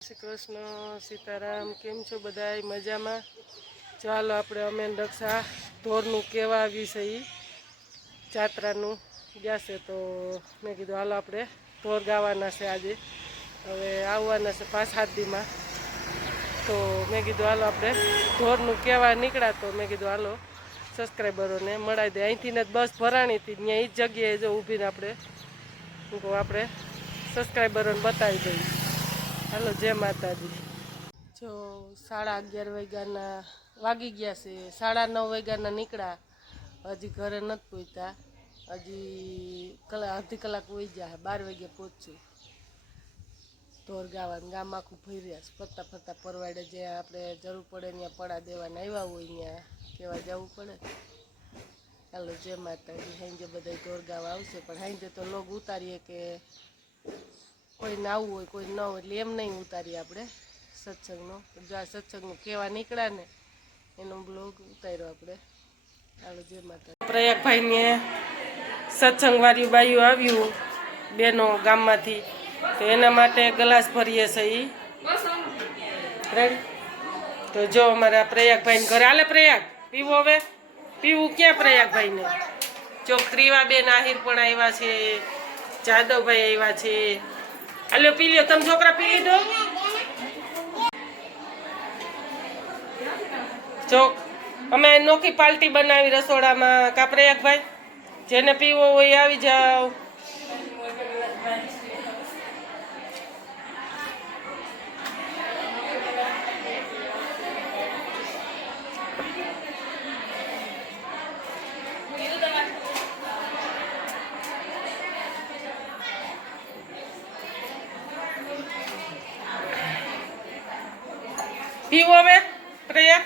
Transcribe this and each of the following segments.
શ્રી કૃષ્ણ સીતારામ, કેમ છો બધાય? મજામાં? ચાલો આપણે અમે રક્ષા ઢોરનું કેવા આવી છે એ જાત્રાનું ગયા છે, તો મેં કીધું હાલો આપણે ઢોર ગાવાના છે આજે. હવે આવવાના છે 5-7 દીમાં, તો મેં કીધું હાલો આપણે ઢોરનું કેવા નીકળ્યા, તો મેં કીધું હાલો સબસ્ક્રાઈબરોને મળાવી દે. અહીંથી ને બસ ભરાણી હતી, ત્યાં એ જ જગ્યાએ જો ઊભીને આપણે સબસ્ક્રાઈબરોને બતાવી દઈએ. હાલો, જય માતાજી. જો 11:30 વાગ્યાના વાગી ગયા છે, 9:30 વાગ્યાના નીકળ્યા, હજી ઘરે નથી પહોંચ્યા. હજી અડધી કલાક વહી જાય, 12 વાગ્યા પહોંચશું. ઢોર ગાવાનું ગામ આખું ફર્યા છે, ફરતા ફરતા પરવાડે જ્યાં આપણે જરૂર પડે ત્યાં પડા દેવાના આવ્યા હોય ત્યાં કેવા જવું પડે. હાલો, જય માતાજી. સાંજે બધા ઢોર ગાવા આવશે, પણ સાંજે તો લોગ ઉતારીએ કે કોઈને આવવું હોય કોઈ ન હોય, એટલે એમ નહીં ઉતારીએ આપણે સત્સંગનો. જો આ સત્સંગનું કેવા નીકળ્યા ને એનો બ્લોગ ઉતાર્યો આપણે. હાલો, જય માતા. પ્રયાગભાઈને સત્સંગવાળી બાયું આવ્યું બેનો ગામમાંથી, તો એના માટે ગ્લાસ ભરીએ છીએ. તો જો અમારા પ્રયાગભાઈને ઘરે હાલે. પ્રયાગ પીવું હવે પીવું ક્યાં પ્રયાગભાઈને? જો ત્રીવાબેન આહિર પણ આવ્યા છે, જાદવભાઈ આવ્યા છે. હાલો પી લ્યો, તમે છોકરા પી લીધો? ચોક અમે નોખી પાર્ટી બનાવી રસોડામાં. કા પ્રયાગભાઈ, જેને પીવો હોય આવી જાઓ. પીવો હવે પ્રયાગ?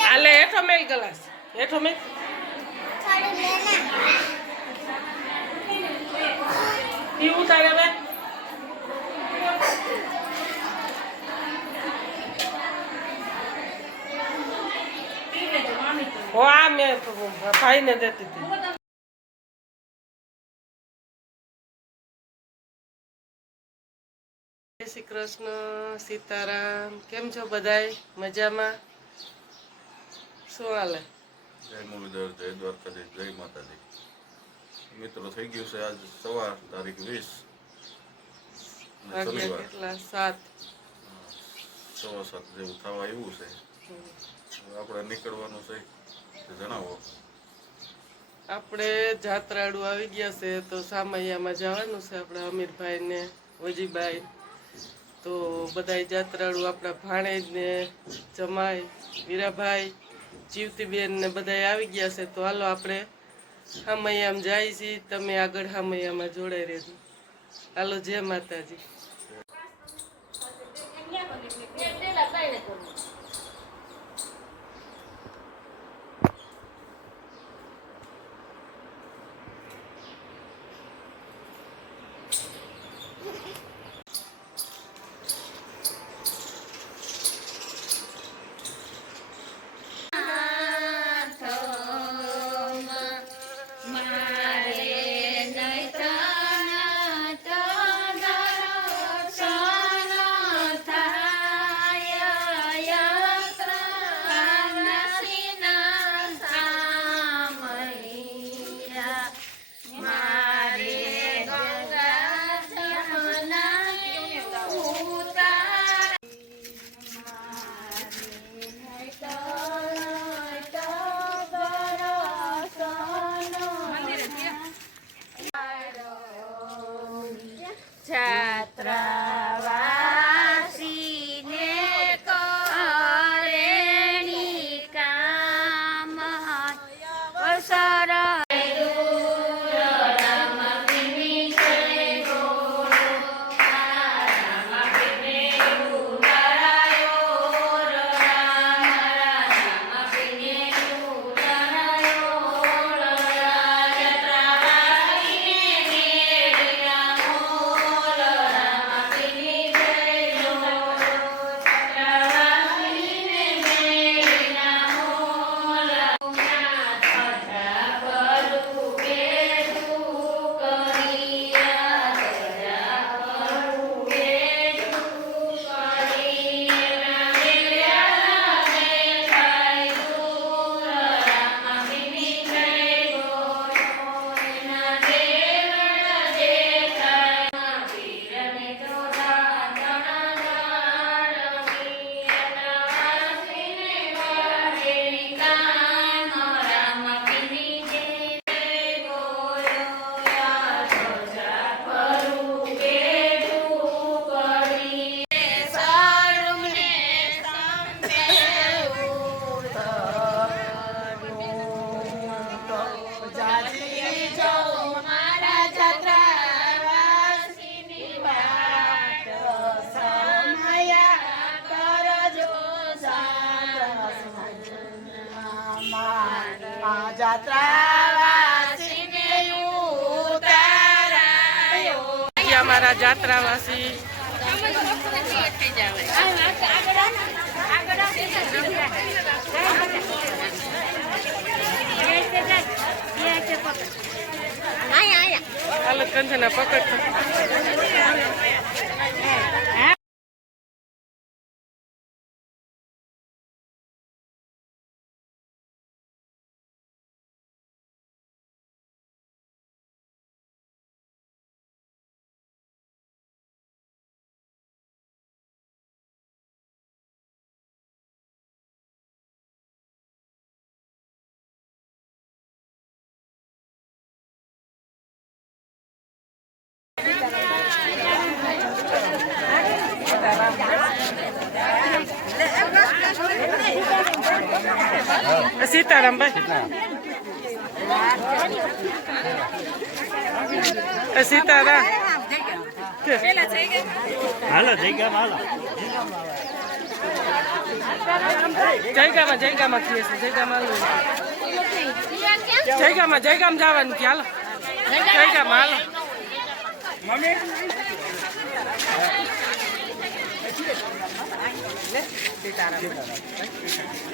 હાલે હેઠો મેલ ગ્લાસ, હેઠો મેલ. પીવું તારે હવે? હો આ મેં ભાઈને દેતી હતી. જય શ્રી કૃષ્ણ સીતારામ, કેમ છો બધાય? મજામાં? શું હાલે? જય મુરલીધર, જય દ્વારકાધીશ, જય માતાજી. મિત્રો થઈ ગયું છે આજ સવાર, તારીખ 20 શનિવાર. કેટલા? 7 સવા 7 જેવું થવા આવ્યું છે. આપણે નીકળવાનું છે, જણાવો. આપણે જાત્રાળુ આવી ગયા છે, તો સામૈયામાં જવાનું છે આપણે અમીરભાઈ ને વજીભાઈ. તો બધા જાત્રાળુ આપણા ભાણેજ ને જમાઈ વીરાભાઈ જીવતીબેન ને બધા આવી ગયા છે. તો હાલો આપણે સામૈયામાં જાય છીએ, તમે આગળ સામૈયામાં જોડાઈ રહેજો. હાલો, જય માતાજી. અમારા જાત્રાવાસી હાલત કંઠના પકડ સીતારામ ભાઈ સીતારામ હાલો જયગામાં ખીએ છે જયગામાં જવાનું કે હાલો જયગામાં હાલો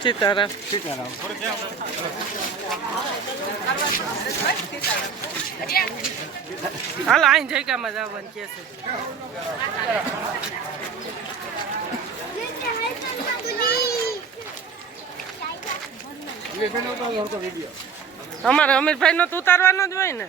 સીતારામ હાલો આઈને જયગામાં જવાનું કે છે અમારે અમીરભાઈ નો તો ઉતારવાનો જ હોય ને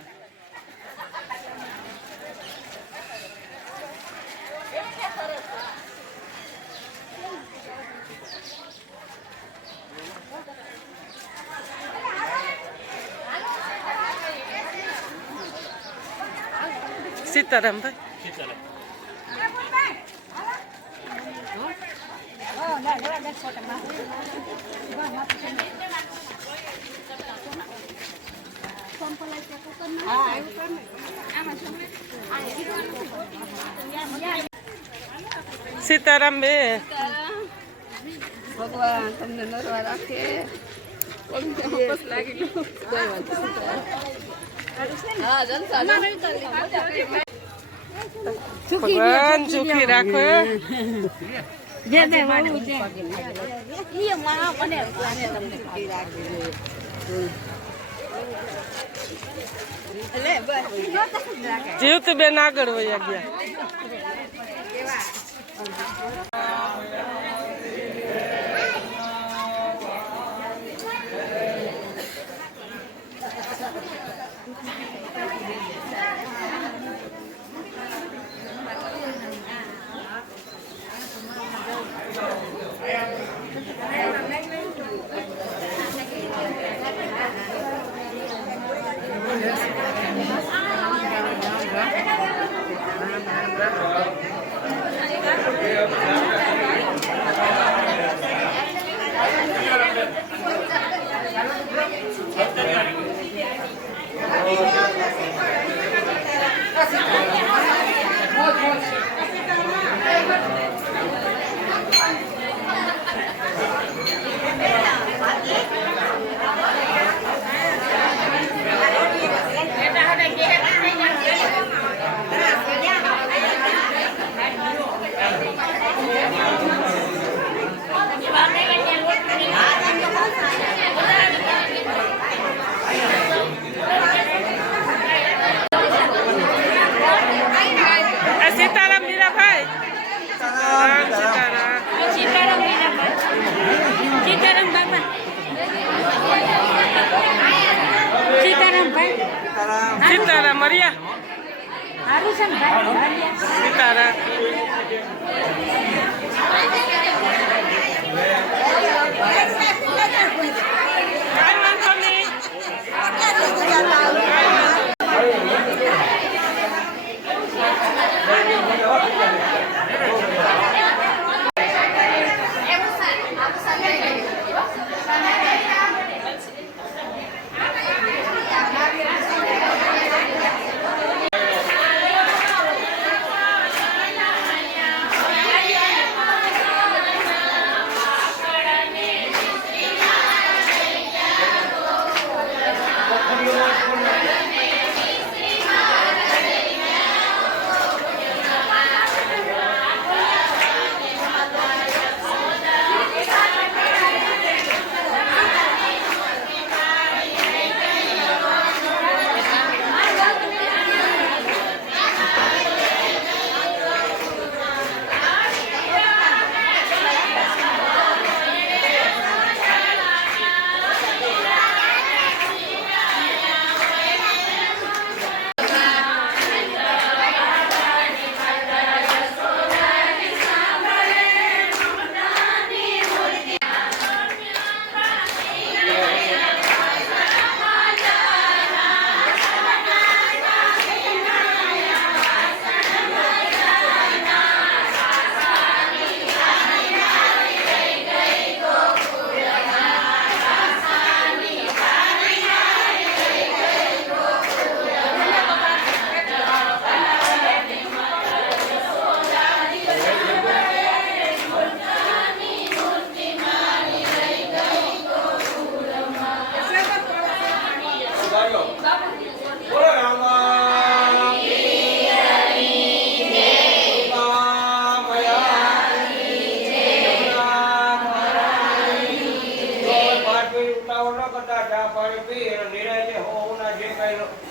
સીતારામ ભાઈ સીતારામ બે ભગવાન તમને નરવા રાખે ભગવાન સુખી રાખો જીવતું બેન આગળ વયા ગયા સીતારામ મીરાભાઈ સીતારામ સીતારામ મરિયા સીતારામ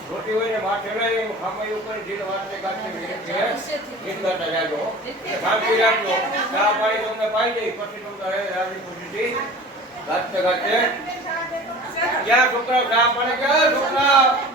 રોટી હોય ને માથે લઈ ખામાઈ ઉપર ઢીલ વાતે ગાતે ગીત ગાતા જાજો શાંતિ રાખજો ચા પાણી તમને પાઈ દઈ પછી તમને રાજી ખુશીથી ગાતે ગાતે ક્યાં છોકરા ચા પાણી ક્યાં છોકરા